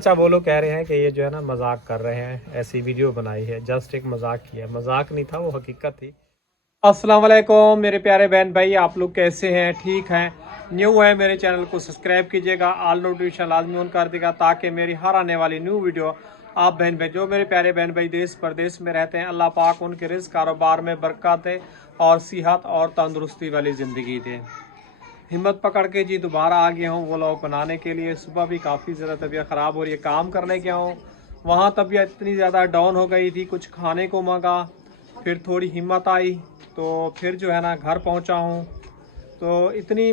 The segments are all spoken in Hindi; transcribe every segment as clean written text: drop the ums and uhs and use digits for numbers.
अच्छा वो लोग कह रहे हैं कि ये जो है ना मजाक कर रहे हैं, ऐसी वीडियो बनाई है, जस्ट एक मजाक किया, मजाक नहीं था वो हकीकत थी। अस्सलाम वालेकुम मेरे प्यारे बहन भाई, आप लोग कैसे हैं? ठीक हैं? न्यू है मेरे चैनल को सब्सक्राइब कीजिएगा, ऑल नोटिफिकेशन लाजमी ऑन कर देगा ताकि मेरी हर आने वाली न्यू वीडियो आप बहन भाई, जो मेरे प्यारे बहन भाई देश प्रदेश में रहते हैं, अल्लाह पाक उनके रिज़्क़ कारोबार में बरकत दे और सेहत और तंदुरुस्ती वाली ज़िंदगी दे। हिम्मत पकड़ के जी दोबारा आ गया हूँ व्लॉग बनाने के लिए। सुबह भी काफ़ी ज़्यादा तबीयत ख़राब हो रही है, काम करने गया हूँ, वहाँ तबीयत इतनी ज़्यादा डाउन हो गई थी, कुछ खाने को मांगा, फिर थोड़ी हिम्मत आई तो फिर जो है ना घर पहुँचा हूँ तो इतनी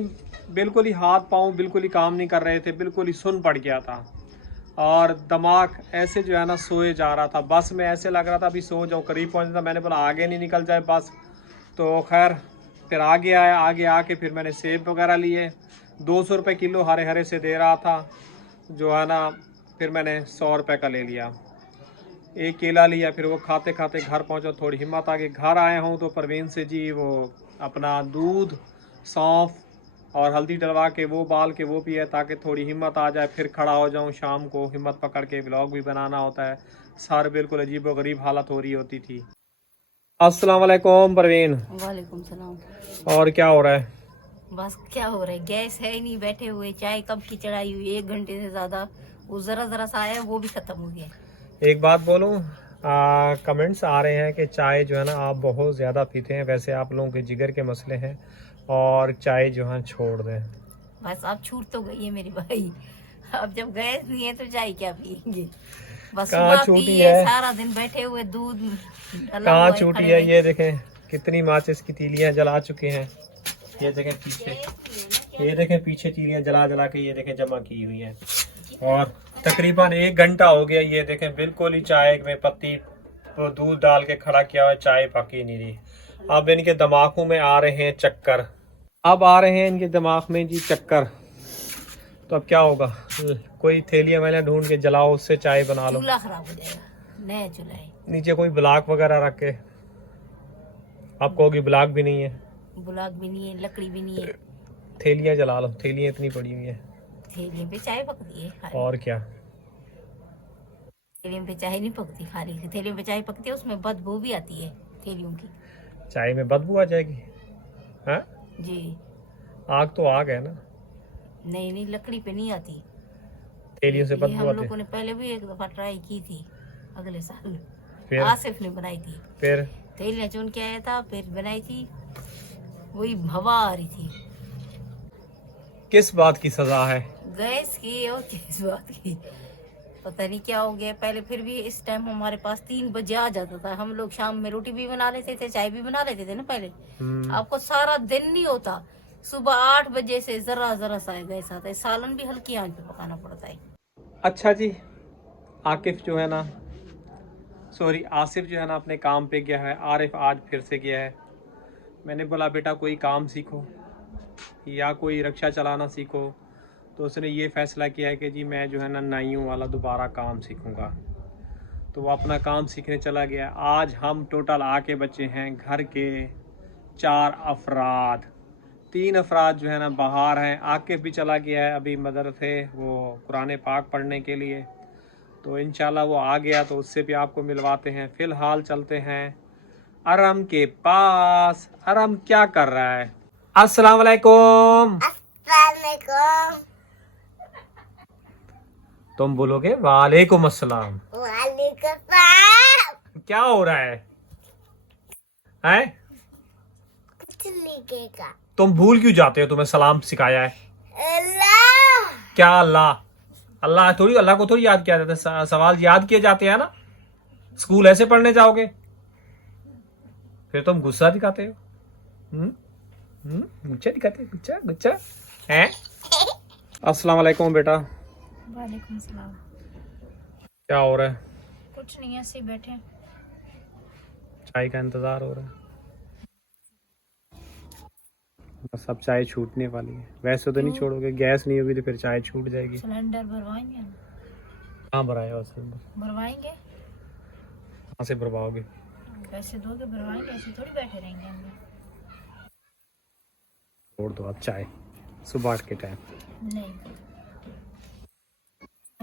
बिल्कुल ही हाथ पाँव बिल्कुल ही काम नहीं कर रहे थे, बिल्कुल ही सुन्न पड़ गया था और दिमाग ऐसे जो है ना सोए जा रहा था। बस में ऐसे लग रहा था अभी सो जाऊँ, करीब पहुँचा था, मैंने बोला आगे नहीं निकल जाए बस। तो खैर फिर आगे आया, आगे आके फिर मैंने सेब वगैरह लिए, 200 रुपये किलो हरे हरे से दे रहा था जो है ना, फिर मैंने 100 रुपये का ले लिया, एक केला लिया, फिर वो खाते खाते घर पहुंचा, थोड़ी हिम्मत आ गई। घर आया हूँ तो परवीन से जी वो अपना दूध सौंफ और हल्दी डलवा के वो बाल के वो पिए ताकि थोड़ी हिम्मत आ जाए, फिर खड़ा हो जाऊँ शाम को हिम्मत पकड़ के। व्लॉग भी बनाना होता है, सर बिल्कुल अजीब व गरीब हालत हो रही होती थी। अस्सलाम वालेकुम परवीन। वालेकुम सलाम। और क्या हो रहा है? बस क्या हो रहा है, गैस है ही नहीं, बैठे हुए, चाय कब की चढ़ाई हुई, 1 घंटे से ज्यादा, वो जरा जरा सा आया वो भी खत्म हो गया। एक बात बोलूं, कमेंट्स आ रहे हैं कि चाय जो है ना आप बहुत ज़्यादा पीते हैं, वैसे आप लोगों के जिगर के मसले हैं और चाय जो है छोड़ दें। बस अब छूट तो गई है मेरी भाई, अब जब गैस नहीं है तो चाय क्या पियेंगे। बस कहाँ सुबह छूटी पिए, है, सारा दिन बैठे हुए, दूध डला कहाँ हुआ है छूटी खड़े है? में। ये देखें कितनी माचिस की तीलियां जला चुके हैं, ये देखें पीछे, ये देखें पीछे तीलियां जला जला के ये देखें जमा की हुई है। और तकरीबन 1 घंटा हो गया, ये देखें बिल्कुल ही चाय में पत्ती वो दूध डाल के खड़ा किया हुआ, चाय पकी नहीं रही। अब इनके दिमागों में आ रहे हैं चक्कर, अब आ रहे हैं इनके दिमाग में जी चक्कर। तो अब क्या होगा, कोई थैलियां वैलियां ढूंढ के जलाओ, उससे चाय बना लो। चूल्हा खराब हो जाएगा, नया चूल्हा है। नीचे कोई ब्लॉक वगैरह रख के, आप कहोगी ब्लॉक भी नहीं है, बुलाक भी नहीं है, लकड़ी भी नहीं है, थैलियां जला लो, थैलियां इतनी पड़ी हुई है। थैलियों पे चाय पकती है खाली। और क्या, थैलियों पे चाय नहीं पकती, खाली थैलियों पे चाय पकती है, उसमें बदबू भी आती है थैलियों की। चाय में बदबू आ जाएगी? हाँ, जी आग तो आग है ना, नहीं नहीं, लकड़ी पे नहीं आती। थैलियों से ये बदबू हम आते? लोगों ने पहले भी एक दफा ट्राई की थी, अगले साल फिर आसिफ ने बनाई थी। फिर थैलियां चुन के आया था, फिर बनाई थी, वही हवा आ रही थी किस बात की सजा है? गैस की और किस बात की, पता नहीं क्या हो गया। पहले फिर भी इस टाइम हमारे पास 3 बजे आ जाता था, हम लोग शाम में रोटी भी बना लेते थे, चाय भी बना लेते थे ना पहले। आपको सारा दिन नहीं होता, सुबह 8 बजे से जरा जरा सा गैस आता है, सालन भी हल्की आंच पे पकाना पड़ता है। अच्छा जी, आकिफ जो है ना, सॉरी आसिफ जो है ना अपने काम पे गया है, आरिफ आज फिर से गया है। मैंने बोला बेटा कोई काम सीखो या कोई रिक्शा चलाना सीखो, तो उसने ये फ़ैसला किया है कि जी मैं जो है ना नाइयों वाला दोबारा काम सीखूँगा। तो वो अपना काम सीखने चला गया। आज हम टोटल आके बचे हैं घर के 4 अफराद, 3 अफराद जो है ना बाहर हैं। आकिफ भी चला गया है अभी मदरसे वो कुरान पाक पढ़ने के लिए, तो इंशाल्लाह वो आ गया तो उससे भी आपको मिलवाते हैं। फ़िलहाल चलते हैं अरम के पास। अरम क्या कर रहा है? अस्सलाम वालेकुम। तुम बोलोगे वालेकुम अस्सलाम। क्या हो रहा है? हैं? तुम भूल क्यों जाते हो? तुम्हें सलाम सिखाया है। क्या अल्लाह? अल्लाह थोड़ी, अल्लाह को थोड़ी याद किया जाता है, सवाल याद किए जाते हैं ना। स्कूल ऐसे पढ़ने जाओगे? फिर तुम गुस्सा दिखाते हो। गुस्सा दिखाते हो, गुस्सा गुस्सा है। अस्सलाम वालेकुम बेटा। वालेकुम सलाम। क्या हो रहा है? कुछ नहीं, ऐसे ही बैठे हैं। चाय का इंतजार हो रहा है, बस अब चाय छूटने वाली है। वैसे तो नहीं छोड़ोगे, गैस नहीं होगी तो फिर चाय छूट जाएगी। सिलेंडर भरवाएंगे, कहाँ भराया हो सिलेंडर? भरवाएंगे। कहाँ से भरवाओगे? पैसे दोगे भरवाएंगे, ऐसे थोड़ी बैठे रहेंगे हम लोग। छोड़ दो अब चाय, सुबह के टाइम। नहीं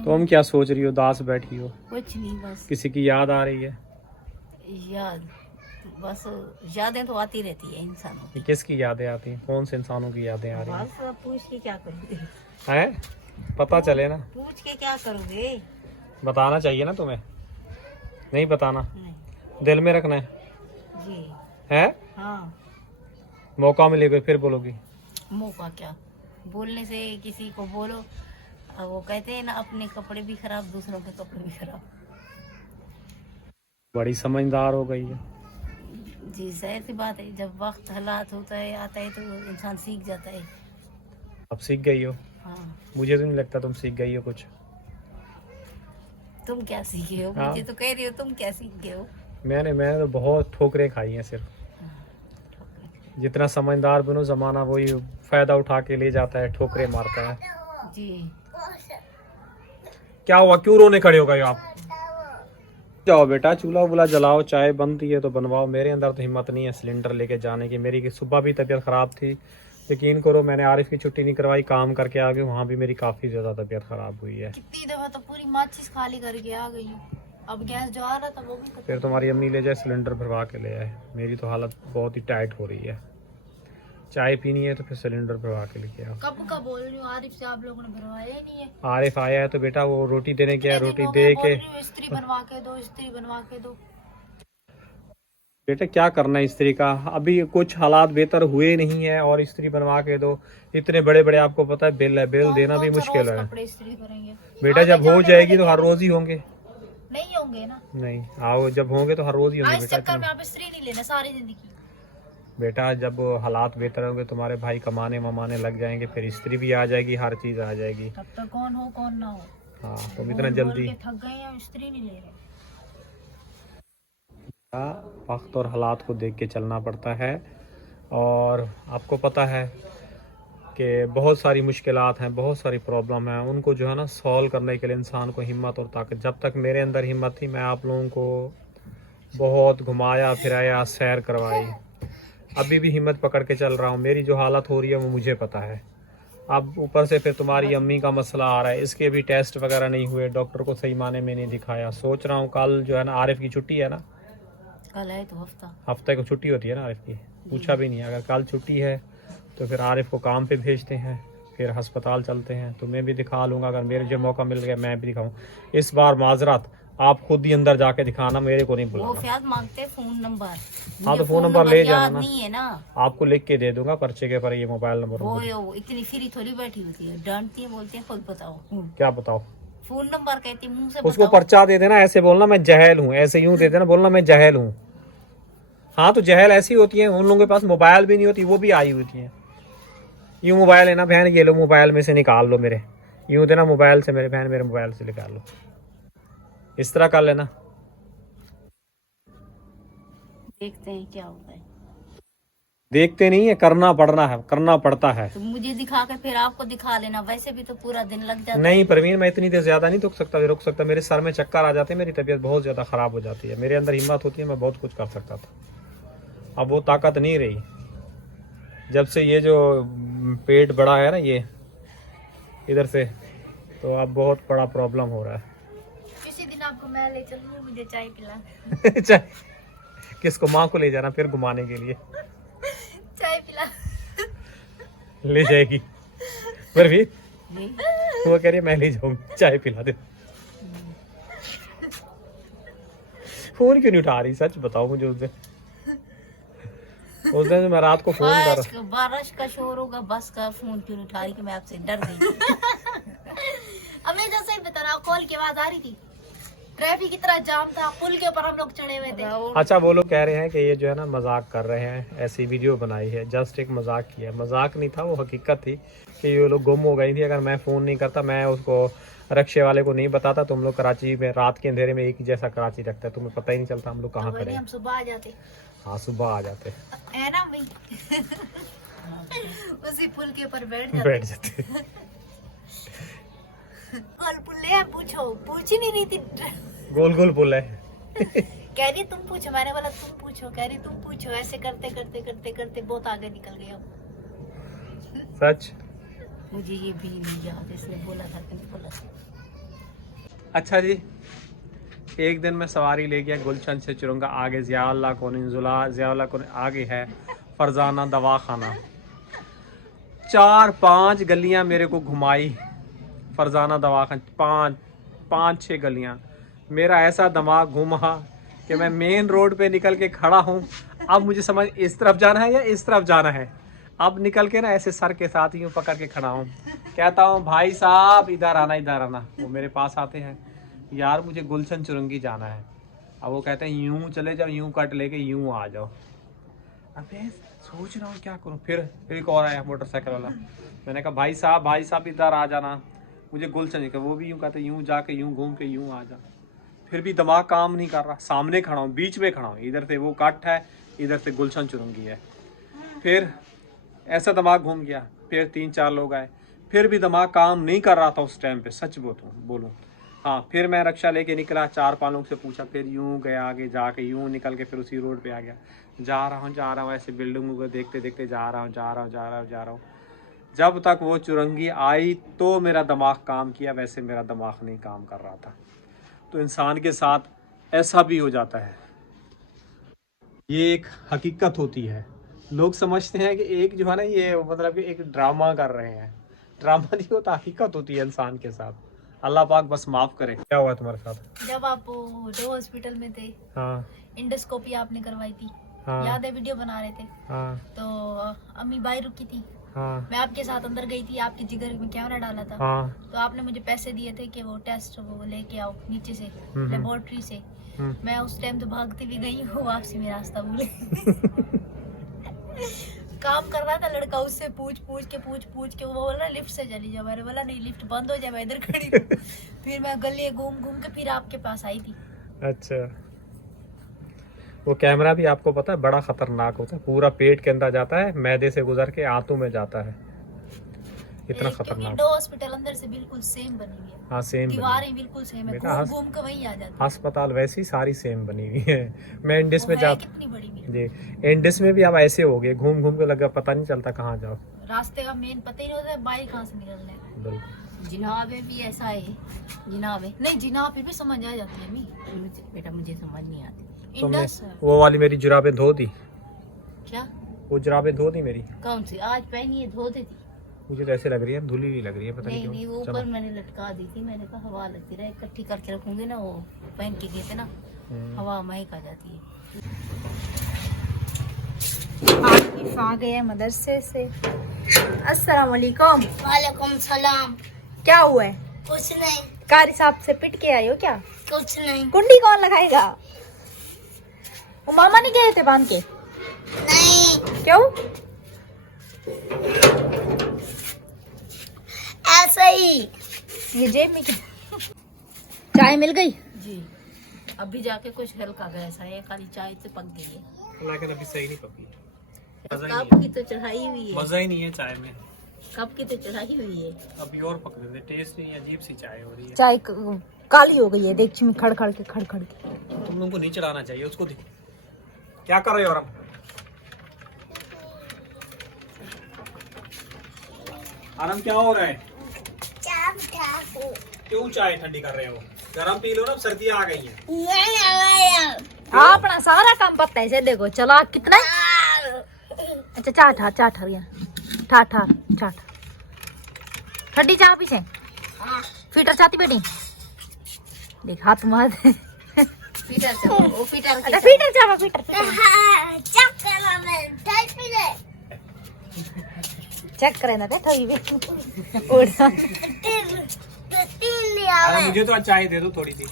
तुम क्या सोच रही हो, दास बैठी हो? कुछ नहीं, बस किसी की याद आ रही है? याद, बस यादें तो आती रहती है इंसानों की। किसकी यादें आती हैं? कौन से इंसानों की यादें आ रही बस अब पूछ के क्या करोगे? हैं? पता चले ना, पूछ के क्या करोगे? बताना चाहिए ना तुम्हें। नहीं बताना, नहीं दिल में रखना है। जी है? हाँ। मौका मिलेगा फिर बोलोगी? मौका क्या, बोलने से किसी को बोलो, अब वो कहते हैं ना, अपने कपड़े भी खराब, दूसरों के कपड़े भी खराब। बड़ी समझदार हो गई है। जी जाहिर सी बात है, जब वक्त हालात होता है आता है तो इंसान सीख जाता है। अब सीख गई हो? हाँ। मुझे तो नहीं लगता तुम सीख गई हो कुछ। तुम क्या सीखे हो? हाँ। मुझे तो कह रही हो तुम क्या सीख गए हो? मैंने तो बहुत ठोकरें खाई हैं सिर्फ। जितना समझदार बनो, जमाना वही फायदा उठा के ले जाता है, ठोकरें मारता है। जी। क्या हुआ, क्यों रोने खड़े हो गए आप? जाओ बेटा, चूल्हा वूल्हा जलाओ, चाय बनती है तो बनवाओ। मेरे अंदर तो हिम्मत नहीं है सिलेंडर लेके जाने की। मेरी सुबह भी तबीयत ख़राब थी, यकीन करो। मैंने आरिफ की छुट्टी नहीं करवाई, काम करके आ गई, वहाँ भी मेरी काफ़ी ज़्यादा तबीयत ख़राब हुई है। कितनी दफा तो पूरी माचिस खाली करके आ गई हूँ। अब गैस जो आ रहा था वो भी खत्म। फिर तुम्हारी अम्मी ले जाए, सिलेंडर भरवा के ले आए। मेरी तो हालत बहुत ही टाइट हो रही है। चाय पीनी है तो फिर सिलेंडर भरवा के लेके आओ। कब का बोल रही हूँ, आरिफ से आप लोगों ने भरवाया ही नहीं है। आरिफ आया है तो बेटा वो रोटी देने गया, कितने रोटी दिन हो दे गए के। बोल रही हूँ, इस्त्री बनवा के दो, इस्त्री बनवा के दो। बेटा क्या करना है स्त्री का, अभी कुछ हालात बेहतर हुए नहीं है और स्त्री बनवा के दो। इतने बड़े बड़े आपको पता है बिल है, बिल देना भी मुश्किल है। कपड़े इस्त्री करेंगे बेटा जब हो जाएगी तो हर रोज ही होंगे। नहीं होंगे ना। नहीं आओ, जब होंगे तो हर रोज ही होंगे इस बेटा। चक्कर में आप इस्त्री नहीं लेना सारी जिंदगी। बेटा जब हालात बेहतर होंगे, तुम्हारे भाई कमाने ममाने लग जाएंगे, फिर स्त्री भी आ जाएगी, हर चीज आ जाएगी। तब तक कौन हो कौन ना हो। हाँ तुम इतना बोल जल्दी। के थक गए हैं, इस्त्री नहीं ले रहे। वक्त और हालात को देख के चलना पड़ता है। और आपको पता है कि बहुत सारी मुश्किलात हैं, बहुत सारी प्रॉब्लम हैं, उनको जो है ना सॉल्व करने के लिए इंसान को हिम्मत और ताकत। जब तक मेरे अंदर हिम्मत थी, मैं आप लोगों को बहुत घुमाया फिराया, सैर करवाई। अभी भी हिम्मत पकड़ के चल रहा हूँ। मेरी जो हालत हो रही है वो मुझे पता है। अब ऊपर से फिर तुम्हारी अम्मी का मसला आ रहा है, इसके भी टेस्ट वगैरह नहीं हुए, डॉक्टर को सही माने में नहीं दिखाया। सोच रहा हूँ कल जो है ना, आरिफ की छुट्टी है ना, कल है तो हफ्ते को छुट्टी होती है ना आरिफ की, पूछा भी नहीं। अगर कल छुट्टी है तो फिर आरिफ को काम पे भेजते हैं, फिर अस्पताल चलते हैं, तो मैं भी दिखा लूँगा। अगर मेरे जो मौका मिल गया मैं भी दिखाऊँ। इस बार माजरत आप खुद ही अंदर जाके दिखाना, मेरे को नहीं वो बुलाना। फयाद मांगते हैं फोन नंबर। हाँ तो फोन नंबर ले जाना ना, नहीं है ना। आपको लिख के दे दूंगा पर्चे के पर, ये मोबाइल नंबर। वो इतनी फ्री थोड़ी बैठी होती है, डांटती है, बोलते हैं खुद बताओ। क्या बताओ? फोन नंबर कहती है, मुंह से उसको बताओ। पर्चा दे देना, ऐसे बोलना मैं जहल हूँ, ऐसे यूं दे देना, बोलना मैं जहल हूँ। हाँ तो जहल ऐसी होती है, उन लोगों के पास मोबाइल भी नहीं होती, वो भी आई होती है। यूं मोबाइल है ना बहन, ये लो मोबाइल में से निकाल लो मेरे, यूं देना मोबाइल से, मेरे बहन मेरे मोबाइल से निकाल लो, इस तरह कर लेना। देखते हैं क्या होता है। देखते नहीं है, करना पड़ना है, करना पड़ता है। तो मुझे दिखा के फिर आपको दिखा लेना, वैसे भी तो पूरा दिन लग जाता है। नहीं परवीन, मैं इतनी देर ज्यादा नहीं रुक सकता। मेरे सर में चक्कर आ जाते हैं, मेरी तबीयत बहुत ज्यादा खराब हो जाती है। मेरे अंदर हिम्मत होती है, मैं बहुत कुछ कर सकता था, अब वो ताकत नहीं रही। जब से ये जो पेट बड़ा है ना, ये इधर से, तो अब बहुत बड़ा प्रॉब्लम हो रहा है। किसी दिन आपको मैं ले चलूँ, मुझे चाय पिला। चाय किसको? माँ को ले जाना फिर घुमाने के लिए। चाय पिला। ले जाएगी पर भी वो कह रही है मैं ले जाऊंगी, चाय पिला दे। फोन क्यों नहीं उठा रही, सच बताओ मुझे। उस दिन मैं रात को फोन कर, बारिश का शोर होगा, बस का फोन क्यों नहीं उठा रही कि मैं आपसे डर गई। अब मैं जैसे ही बता रहा हूँ, कॉल की आवाज आ रही थी, ट्रैफिक की तरह जाम था, पुल के ऊपर हम लोग चढ़े हुए थे। अच्छा वो लोग कह रहे हैं कि ये जो है ना मजाक कर रहे हैं, ऐसी वीडियो बनाई है, जस्ट एक मजाक किया। मजाक नहीं था, वो हकीकत थी कि ये लोग गुम हो गई थी। अगर मैं फ़ोन नहीं करता, मैं उसको रक्शे वाले को नहीं बताता, तुम लोग कराची में रात के अंधेरे में एक ही जैसा कराची रखता है, तुम्हें पता ही नहीं चलता हम लोग कहाँ खड़े। हम सुबह आ जाते। हाँ सुबह आ जाते है ना भाई। उसी पुल के ऊपर बैठ जाते। गोल पुल है, पूछो, पूछ ही नहीं रही थी। गोल गोल पुल है। कह रही तुम पूछो, मैंने बोला तुम पूछो, कह रही तुम पूछो। ऐसे करते करते करते करते बहुत आगे निकल गए हम। सच मुझे ये भी नहीं याद, इसने बोला था कि नहीं बोला था। अच्छा जी, एक दिन मैं सवारी ले गया गुलशन से चुरंगा, आगे ज़ियाउल्लाह कॉलोनी आगे है फरजाना दवाखाना। 4-5 गलियां मेरे को घुमाई फरजाना दवाखाना, 5-6 गलियां। मेरा ऐसा दिमाग घूमा कि मैं मेन रोड पे निकल के खड़ा हूँ। अब मुझे समझ इस तरफ जाना है या इस तरफ जाना है। अब निकल के ना ऐसे सर के साथ यूँ पकड़ के खड़ा हूँ, कहता हूँ भाई साहब इधर आना इधर आना। वो मेरे पास आते हैं, यार मुझे गुलशन चुरंगी जाना है। अब वो कहते हैं यूँ चले जाओ, यूँ कट लेके यूँ आ जाओ। अबे सोच रहा हूँ क्या करूँ। फिर एक और आया मोटरसाइकिल वाला, मैंने कहा भाई साहब इधर आ जाना, मुझे गुलशन का। वो भी यूँ कहते यूँ जाके यूँ घूम के यूँ आ जा। फिर भी दिमाग काम नहीं कर रहा। सामने खड़ा हूँ, बीच में खड़ा हूँ, इधर से वो कट है, इधर से गुलशन चुरंगी है। फिर ऐसा दिमाग घूम गया। फिर 3-4 लोग आए, फिर भी दिमाग काम नहीं कर रहा था उस टाइम पे, सच बोलूँ। हाँ, फिर मैं रक्षा लेके निकला, 4-5 लोग से पूछा, फिर यूँ गया आगे जाके यूँ निकल के फिर उसी रोड पे आ गया। जा रहा हूँ ऐसे बिल्डिंग को देखते देखते जा रहा हूँ। जब तक वो चुरंगी आई तो मेरा दिमाग काम किया, वैसे मेरा दिमाग नहीं काम कर रहा था। तो इंसान के साथ ऐसा भी हो जाता है। ये एक हकीकत होती है। लोग समझते हैं कि एक जो है ना, ये मतलब कि एक ड्रामा कर रहे हैं। ड्रामा नहीं होता, हकीकत होती है इंसान के साथ। अल्लाह पाक बस माफ करे। क्या हुआ तुम्हारे साथ? जब आप जो हॉस्पिटल में थे, हाँ इंडोस्कोपी आपने करवाई थी, हाँ याद है? वीडियो बना रहे थे हाँ तो अम्मी बाई रुकी थी, हाँ मैं आपके साथ अंदर गई थी, आपके जिगर में कैमरा डाला था। हाँ। तो आपने मुझे पैसे दिए थे कि वो टेस्ट वो लेके आओ नीचे से, लेबोरेटरी से। मैं उस टाइम तो भागती भी गई हूँ, वापसी में रास्ता भूले। काम कर रहा था लड़का, उससे पूछ के वो बोला लिफ्ट से चली जाओ। मैंने बोला नहीं, लिफ्ट बंद हो जाए, मैं इधर खड़ी हूँ। फिर मैं गली घूम के फिर आपके पास आई थी। अच्छा, वो कैमरा भी आपको पता है बड़ा खतरनाक होता है। पूरा पेट के अंदर जाता है, मैदे से गुजर के आंतों में जाता है, इतना खतरनाक। दो हॉस्पिटल अंदर से बिल्कुल सेम बनी हुई है। हाँ सेम, दीवारें बिल्कुल सेम है, बेटा, घूम के वहीं आ जाती अस्पताल वैसी सारी सेम बनी हुई है। मैं इंडिस में है। जा कितनी बड़ी भी जी, इंडिस में भी अब ऐसे हो गए, घूम के लगा पता नहीं चलता कहाँ जाओ। रास्ते का मेन पता ही नहीं होता बाइक कहाँ से निकलना है। बिल्कुल। जिनाब में भी ऐसा है। जिनाब में नहीं, जिना फिर भी समझ आ जाती है मी। बेटा मुझे समझ नहीं आती। तुमने इंडस है। वो वाली मेरी जुराबें धो दी? क्या? वो जुराबें धो दी मेरी? कौन सी? आज पहनी है, धो देती। मुझे तो ऐसे लग रही है धुली हुई लग रही है, पता नहीं नहीं वो क्यों। ऊपर मैंने लटका दी थी, मैंने कहा हवा लगती रहे, इकट्ठी करके रखूंगी ना, वो पहन के गए थे ना, हवा महक आ जाती है। आकिफ आ गए मदरसे से। अस्सलाम वालेकुम। वालेकुम सलाम। क्या हुआ है? कुछ नहीं। कारी साहब से पिट के आई हो क्या? कुछ नहीं। कुंडी कौन लगाएगा? वो मामा नहीं गए थे बांध के? नहीं, क्यों? ऐसे ही। ये जेब में क्या? चाय मिल गई? जी, अभी जाके कुछ हल्का गैस है, खाली चाय तो पक गई है। लेकिन अभी सही नहीं पकी। कप की तो चढ़ाई हुई है, मजा ही नहीं है चाय में। कप की तो चढ़ाई हुई है। अभी और पक देते, टेस्ट नहीं, अजीब सी चाय हो रही है। चाय काली हो गई है देगची में, खड़ खड़ के। तुम लोगों को नहीं चढ़ाना चाहिए उसको। क्या कर रहे हो? और आराम क्या हो रहा है? क्यों चाय ठंडी कर रहे हो? गरम पी लो ना, सर्दियाँ आ गई हैं। अपना सारा काम पता है, देखो चला कितना। अच्छा चार ठंडी चाह पीछे फीटर चाहती बेटी, देख हाथ मार दे। फीटर चलो, वो फीटर अच्छा फीटर चाह, फीटर चेक करे ना, थोड़ी भी अरे मुझे तो चाय दे दो थोड़ी सी,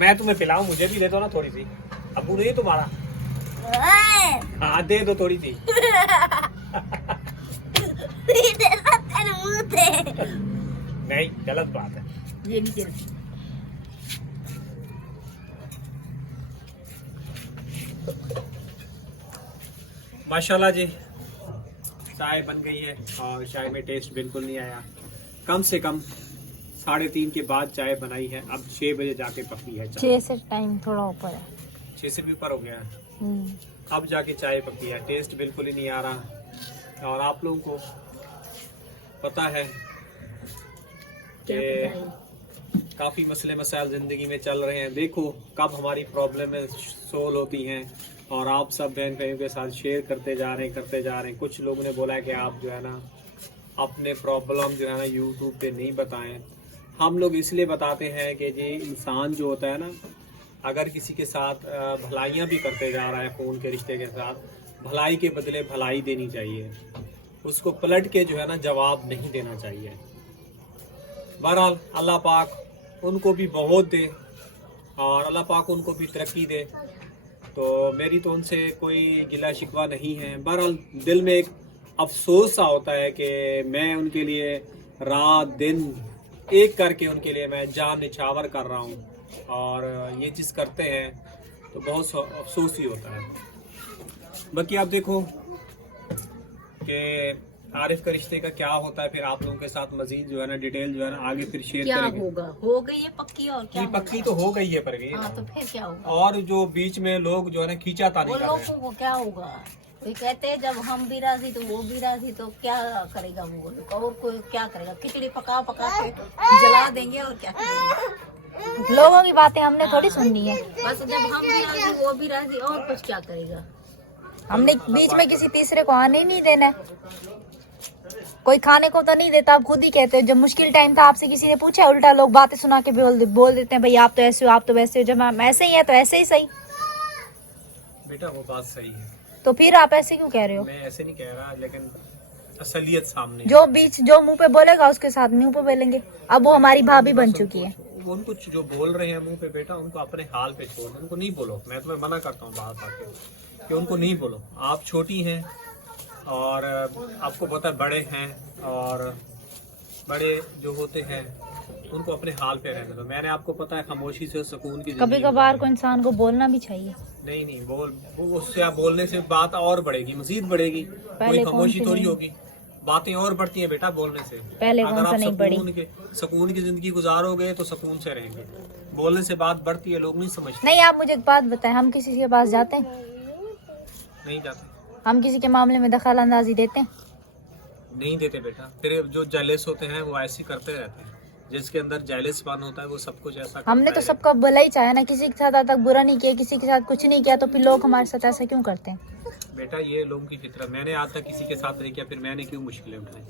मैं तुम्हें पिलाऊं, मुझे भी दे दो ना थोड़ी सी। अबू नहीं तुम्हारा? हाँ दे दो थोड़ी सी। नहीं, गलत बात है। ये नहीं चलती। माशाल्लाह जी, चाय बन गई है और चाय में टेस्ट बिल्कुल नहीं आया। कम से कम 3:30 के बाद चाय बनाई है, अब 6 बजे जाके पकी है चाय। 6 से टाइम थोड़ा ऊपर है। 6 से भी ऊपर हो गया है, अब जाके चाय पकी है। टेस्ट बिल्कुल ही नहीं आ रहा। और आप लोगों को पता है कि काफ़ी मसले मसाइल ज़िंदगी में चल रहे हैं। देखो कब हमारी प्रॉब्लम सोल्व होती हैं और आप सब बहन भाइयों के साथ शेयर करते जा रहे हैं। कुछ लोगों ने बोला कि आप जो है ना अपने प्रॉब्लम जो है ना यूट्यूब पे नहीं बताएं। हम लोग इसलिए बताते हैं कि जी इंसान जो होता है ना, अगर किसी के साथ भलाइयाँ भी करते जा रहा है फ़ोन के रिश्ते के साथ, भलाई के बदले भलाई देनी चाहिए, उसको पलट के जो है ना जवाब नहीं देना चाहिए। बहरहाल अल्लाह पाक उनको भी बहुत दे और अल्लाह पाक उनको भी तरक्की दे। तो मेरी तो उनसे कोई गिला शिकवा नहीं है। बहरहाल दिल में एक अफसोस सा होता है कि मैं उनके लिए रात दिन एक करके उनके लिए मैं जान निछावर कर रहा हूँ और ये चीज़ करते हैं तो बहुत अफसोस ही होता है। बाकी आप देखो कि आरिफ का रिश्ते का क्या होता है, फिर आप लोगों के साथ मजीद जो है ना डिटेल जो है ना आगे फिर शेयर क्या करेंगे। होगा, हो गई है पक्की और क्या ये पक्की तो हो गई है पर गई। हाँ तो फिर क्या होगा, और जो बीच में लोग जो है ना खींचातानी वो कर रहे लोगों को क्या होगा। कोई कहते हैं जब हम भी राजी तो वो भी राजी, तो क्या करेगा वो लोग, और कोई क्या करेगा, खिचड़ी पका पका के जला देंगे और क्या करेंगे। लोगों की बातें हमने थोड़ी सुननी है, बस जब हम भी राजी वो भी राजी, और कुछ क्या करेगा। हमने बीच में किसी तीसरे को आने ही नहीं देना है। कोई खाने को तो नहीं देता, आप खुद ही कहते हो। जब मुश्किल टाइम था आपसे किसी ने पूछा, उल्टा लोग बातें सुना के बोल देते हैं भाई आप तो ऐसे हो, आप तो वैसे हो। जब हम ऐसे ही हैं तो ऐसे ही सही। बेटा वो बात सही है, तो फिर आप ऐसे क्यों कह रहे हो। मैं ऐसे नहीं कह रहा, लेकिन असलियत सामने है। जो मुंह पे बोलेगा उसके साथ मुंह पे बोलेंगे। अब वो हमारी भाभी बन चुकी है। वो उनको जो बोल रहे हैं मुंह पे बेटा, उनको अपने हाल पे छोड़ दो, उनको नहीं बोलो। मैं तुम्हें मना करता हूँ बात आके कि उनको नहीं बोलो। आप छोटी हैं और आपको पता है बड़े हैं, और बड़े जो होते हैं उनको अपने हाल पे रहने दो। मैंने आपको पता है खामोशी से सुकून की कभी जिंदगी कभार को इंसान को बोलना भी चाहिए। नहीं उससे आप बोलने से बात और बढ़ेगी, मजीद बढ़ेगी। कोई खामोशी थोड़ी होगी, बातें और बढ़ती हैं बेटा बोलने से। पहले अगर कौन सा आप नहीं बढ़ी। सुकून की जिंदगी गुजारोगे तो सुकून से रहेंगे। बोलने से बात बढ़ती है, लोग नहीं समझते। नहीं, आप मुझे एक बात बताएं, हम किसी के पास जाते हैं, नहीं जाते, हम किसी के मामले में दखल अंदाजी देते हैं। नहीं देते बेटा। फिर जो जेलस होते हैं वो ऐसे करते रहते हैं। जिसके अंदर जेलसपन होता है वो सब कुछ ऐसा करता हमने तो है। सबका भला ही चाहा ना, किसी के साथ आज तक बुरा नहीं किया, किसी के साथ कुछ नहीं किया, तो फिर लोग हमारे साथ ऐसा क्यों करते हैं। बेटा ये लोगों की फितरत। मैंने आज तक किसी के साथ नहीं किया, फिर मैंने क्यों मुश्किलें उठाई,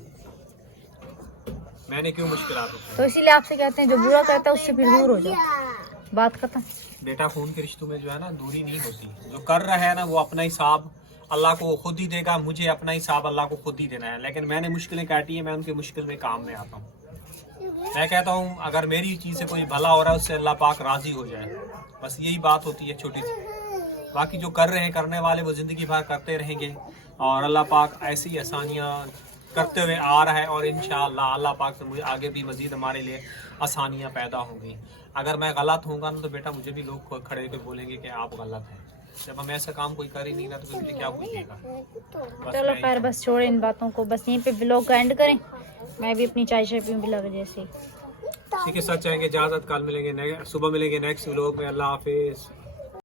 मैंने क्यों मुश्किलात तो उठाई। इसीलिए आपसे कहते हैं जो बुरा करता है उससे फिर दूर हो जाओ, बात खत्म। बेटा खून के रिश्तों में जो है ना दूरी नहीं होती। जो कर रहा है ना वो अपना हिसाब अल्लाह को खुद ही देगा, मुझे अपना हिसाब अल्लाह को खुद ही देना है। लेकिन मैंने मुश्किलें काटी है, मैं उनकी मुश्किल में काम में आता हूँ। मैं कहता हूँ अगर मेरी चीज़ से कोई भला हो रहा है उससे अल्लाह पाक राजी हो जाए, बस यही बात होती है छोटी सी। बाकी जो कर रहे हैं करने वाले वो ज़िंदगी भर करते रहेंगे और अल्लाह पाक ऐसी आसानियाँ करते हुए आ रहा है और इंशाअल्लाह अल्लाह पाक से मुझे आगे भी मज़ीद हमारे लिए आसानियाँ पैदा होंगी। अगर मैं गलत होऊंगा ना तो बेटा मुझे भी लोग खड़े होकर बोलेंगे कि आप गलत हैं। जब हम ऐसा काम कोई कर ही नहीं रहा तो फिर मुझे क्या पूछेगा। चलो खैर, बस छोड़े इन बातों को, बस यहीं पे व्लॉग का एंड करें। मैं भी अपनी चाय शाय पीऊँ भी लग जैसे। ठीक है, सच चाहेंगे इजाज़त, कल मिलेंगे, सुबह मिलेंगे नेक्स्ट व्लॉग में। अल्लाह हाफिज़।